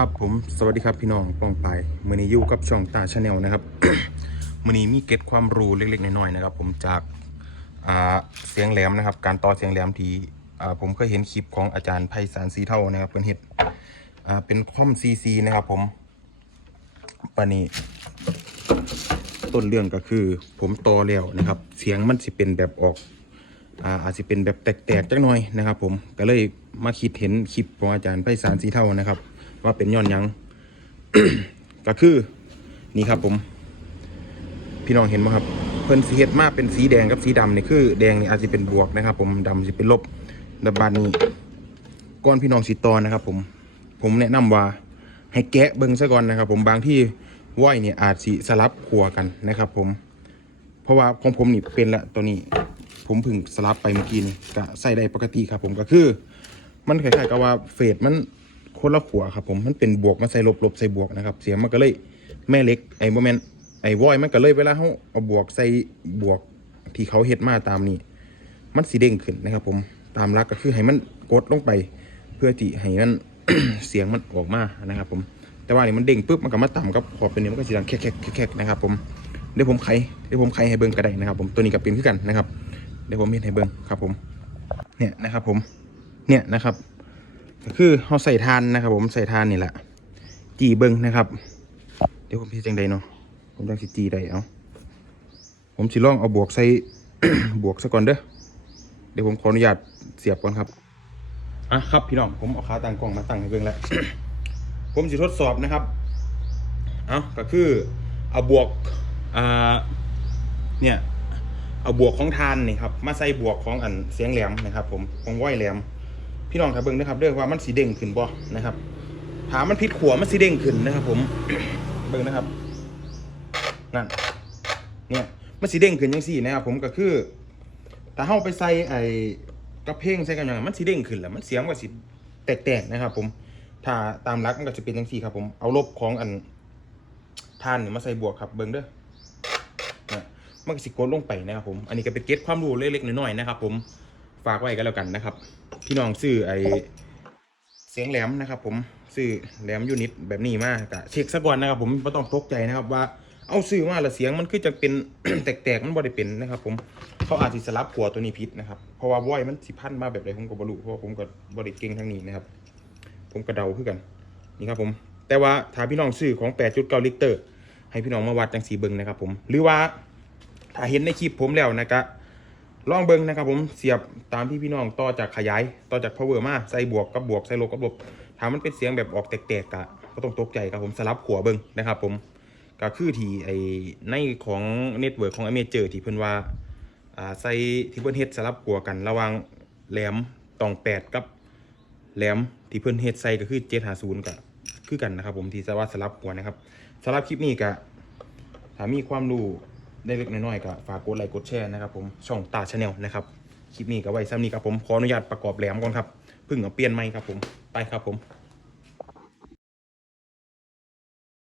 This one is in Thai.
ครับผมสวัสดีครับพี่น้องปองไปมือนี้อยู่กับช่องตาชาแนลนะครับ มือนี้มีเก็ตความรู้เล็กๆน้อยๆนะครับ ผมจากาเสียงแหลมนะครับ การต่อเสียงแหลมทีผมเคยเห็นคลิปของอาจารย์ไพศาลสีเท่านะครับเป็นเห็ดเป็นคอมซีซีนะครับผมปานี้ต้นเรื่องก็คือ ผมต่อแล้วนะครับ เสียงมันสิเป็นแบบออกอาอาจจะเป็นแบบแตกๆจักหน่อยนะครับ ผมก็เลยมาคิดเห็นคลิปของอาจารย์ไพศาลสีเท่านะครับ ว่าเป็นย้อนยัง ก็คือนี่ครับผม พี่น้องเห็นไหมครับเพิ่นสีเฮ็ดมาเป็นสีแดงกับสีดำนี่คือแดงนี่อาจจะเป็นบวกนะครับผมดำจะเป็นลบดับบานนี้ก้อนพี่น้องสีตอนนะครับ ผม ผมแนะนำว่าให้แกะเบิ่งซะก่อนนะครับ ผมบางที่ว้อยเนี่ยอาจสิสลับขัวกันนะครับ ผม เพราะว่าของผมนี่เป็นละตัวนี้ ผมพึ่งสลับไปเมื่อกี้นี่ก็ใส่ได้ปกติครับ ผมก็คือ มันคล้ายๆกับว่าเฟสมัน คนละขัวครับผมมันเป็นบวกมาใส่ลบลบใส่บวกนะครับเสียงมันก็เลยแม่เล็กไอ้โมเมนไอ้วอยมันก็เลยเวลาเขาเอาบวกใส่บวกที่เขาเฮ็ดมาตามนี้ มันสีเด้งขึ้นนะครับ ผมตามหลักก็คือให้มันกดลงไป เพื่อที่ให้มันเสียงมันออกมานะครับ ผม แต่ว่านี่มันเด้งปุ๊บมันก็มาต่ำกับขอบเป็นนี้มันก็สีดังแคกๆแคกนะครับ ผมเดี๋ยวผมไขเดี๋ยวผมไขให้เบิ่งก็ได้นะครับ ผมตัวนี้ก็เป็นคือกันนะครับเดี๋ยวผมเห็นให้เบิ่งครับ ผม เนี่ยนะครับ ผม เนี่ยนะครับ ก็คือเขาใส่ทานนะครับ ผมใส่ทานนี่แหละจีเบิงนะครับ เดี๋ยวผมพิจังใดเนาะผมจังสิจีได้เอาผมสิลองเอาบวกใส่บวกซะก่อนเด้อเดี๋ยวผมขออนุญาตเสียบก่อนครับอะครับพี่น้องผมเอาขาตั้งกล้องมาตั้งให้เบิงแล้วผมสิทดสอบนะครับ เอาก็คือเอาบวกอ่าเนี่ยเอาบวกของทานนี่ครับ มาใส่บวกของอันเสียงแหลมนะครับ ผมของว้อยแหลม พี่น้องถ้าเบิ่งนะครับเด้อว่ามันสีเด้งขึ้นบ่นะครับถามมันพิษขัวมันสีเด้งขึ้นนะครับ ผมเบิ่งนะครับนั่นเนี่ยมันสีเด้งขึ้นยังสี่นะครับผมก็คือถ้าเฮาไปใส่ไอ้กระเพงใส่กันอย่างนั้มันสีเด้งขึ้นแหล้วมันเสียงก็สิแตกๆนะครับ ผม ถ้าตามหลักมันก็จะเป็นยังสี่ครับ ผมเอาลบของอันทานนี่มาใส่บวกครับเบิ่งเด้อนะมันก็สิกดลงไปนะครับผม อันนี้ก็เป็นเก็ตความรู้เล็กๆน้อยๆนะครับผม ฝากไว้กันแล้วกันนะครับ พี่น้องซื้อไอเสียงแหลมนะครับ ผมซื้อแหลมยูนิตแบบนี้มากกะเช็คซะก่อนนะครับ ผมไม่ต้องตกใจนะครับว่าเอาซื้อมาแล้วเสียงมันคือจะเป็น แตกๆมันบ่ได้เป็นนะครับ ผมเขาอาจจะสลับขัวตัวนี้พิษนะครับเพราะว่าว้อยมันสิพันมาแบบไรผมก็บ่รู้เพราะว่าผมก็บ่ได้เก่งทางนี้นะครับ ผมก็เดาคือกันนี่ครับผม แต่ว่าถ้าพี่น้องซื้อของ 8.9 ลิตรให้พี่น้องมาวัดจังสีเบิงนะครับ ผม หรือว่าถ้าเห็นในคลิปผมแล้วนะกะ ลองเบิ้งนะครับผมเสียบตามที่พี่น้องต่อจากขยายต่อจาก power มาใส่บวกกับบวกใส่ลบกับลบถามมันเป็นเสียงแบบออกแตกๆกะก็ต้องตกใจครับผมสลับขัวเบิ้งนะครับผมก็คือที่ไอในของเน็ตเวิร์กของอเมเจอร์ที่เพิ่นว่าอ่าใส่ที่เพิ่นเฮ็ดสลับขัวกันระหว่างแหลมตองแปดกับแหลมที่เพิ่นเฮ็ดใส่ก็คือ750ก็คือกันนะครับผมที่สว่าสลับขัวนะครับสำหรับคลิปนี้ก็ถ้ามีความรู้ ได้เล็กน้อยๆก็ฝากกดไลค์กดแชร์นะครับผมช่องตาชาแนลนะครับคลิปนี้ก็ไว้ซ้ำนี้ครับผมขออนุญาตประกอบแหลมก่อนครับเพิ่งเอาเปลี่ยนไม้ครับผมไปครับผม